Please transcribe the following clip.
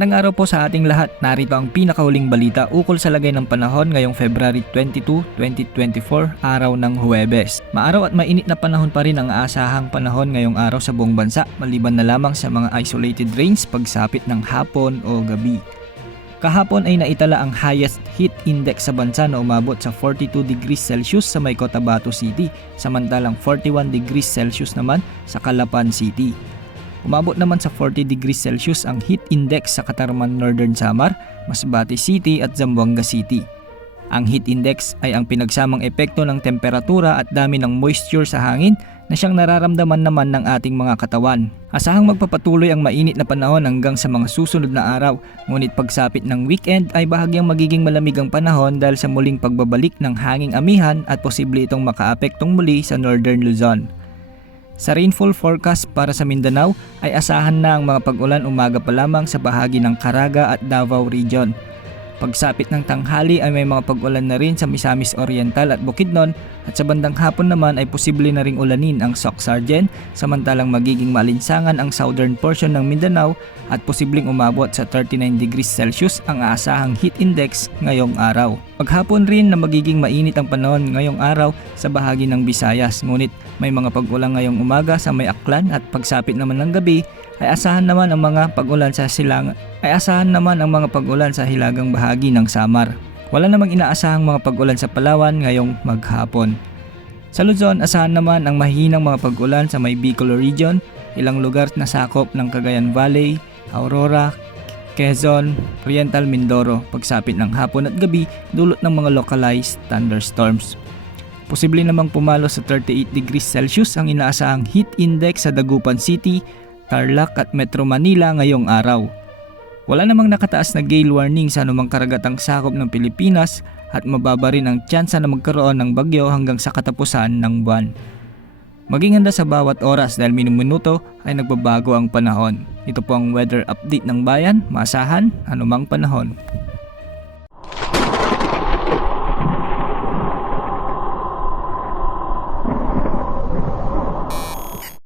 Magandang araw po sa ating lahat. Narito ang pinakahuling balita ukol sa lagay ng panahon ngayong February 22, 2024, araw ng Huwebes. Maaraw at mainit na panahon pa rin ang aasahang panahon ngayong araw sa buong bansa, maliban na lamang sa mga isolated rains pagsapit ng hapon o gabi. Kahapon ay naitala ang highest heat index sa bansa na umabot sa 42 degrees Celsius sa May Cotabato City, samantalang 41 degrees Celsius naman sa Calapan City. Umabot naman sa 40 degrees Celsius ang heat index sa Catarman Northern Samar, Masbate City at Zamboanga City. Ang heat index ay ang pinagsamang epekto ng temperatura at dami ng moisture sa hangin na siyang nararamdaman naman ng ating mga katawan. Asahang magpapatuloy ang mainit na panahon hanggang sa mga susunod na araw, ngunit pagsapit ng weekend ay bahagyang magiging malamig ang panahon dahil sa muling pagbabalik ng hanging amihan at posible itong makaapektong muli sa Northern Luzon. Sa rainfall forecast para sa Mindanao ay asahan na ang mga pag-ulan umaga pa lamang sa bahagi ng Caraga at Davao Region. Pagsapit ng tanghali ay may mga pag-ulan na rin sa Misamis Oriental at Bukidnon at sa bandang hapon naman ay posible na ring ulanin ang Soc-Sargen, samantalang magiging maalinsangan ang southern portion ng Mindanao at posibleng umabot sa 39 degrees Celsius ang aasahang heat index ngayong araw. Paghapon rin na magiging mainit ang panahon ngayong araw sa bahagi ng Visayas, ngunit may mga pag-ulan ngayong umaga sa May Aklan at pagsapit naman ng gabi ay asahan naman ang mga pag-ulan sa hilagang bahagi ng Samar. Wala namang inaasahang mga pag-ulan sa Palawan ngayong maghapon. Sa Luzon, asahan naman ang mahihinang mga pag-ulan sa may Bicol Region, ilang lugar na sakop ng Cagayan Valley, Aurora, Quezon, Oriental Mindoro, pagsapit ng hapon at gabi dulot ng mga localized thunderstorms. Posible namang pumalo sa 38 degrees Celsius ang inaasahang heat index sa Dagupan City, Tarlac at Metro Manila ngayong araw. Wala namang nakataas na gale warning sa anumang karagatang sakop ng Pilipinas at mababa rin ang tsansa na magkaroon ng bagyo hanggang sa katapusan ng buwan. Maging handa sa bawat oras dahil minuminuto ay nagbabago ang panahon. Ito po ang weather update ng bayan, maasahan anumang panahon.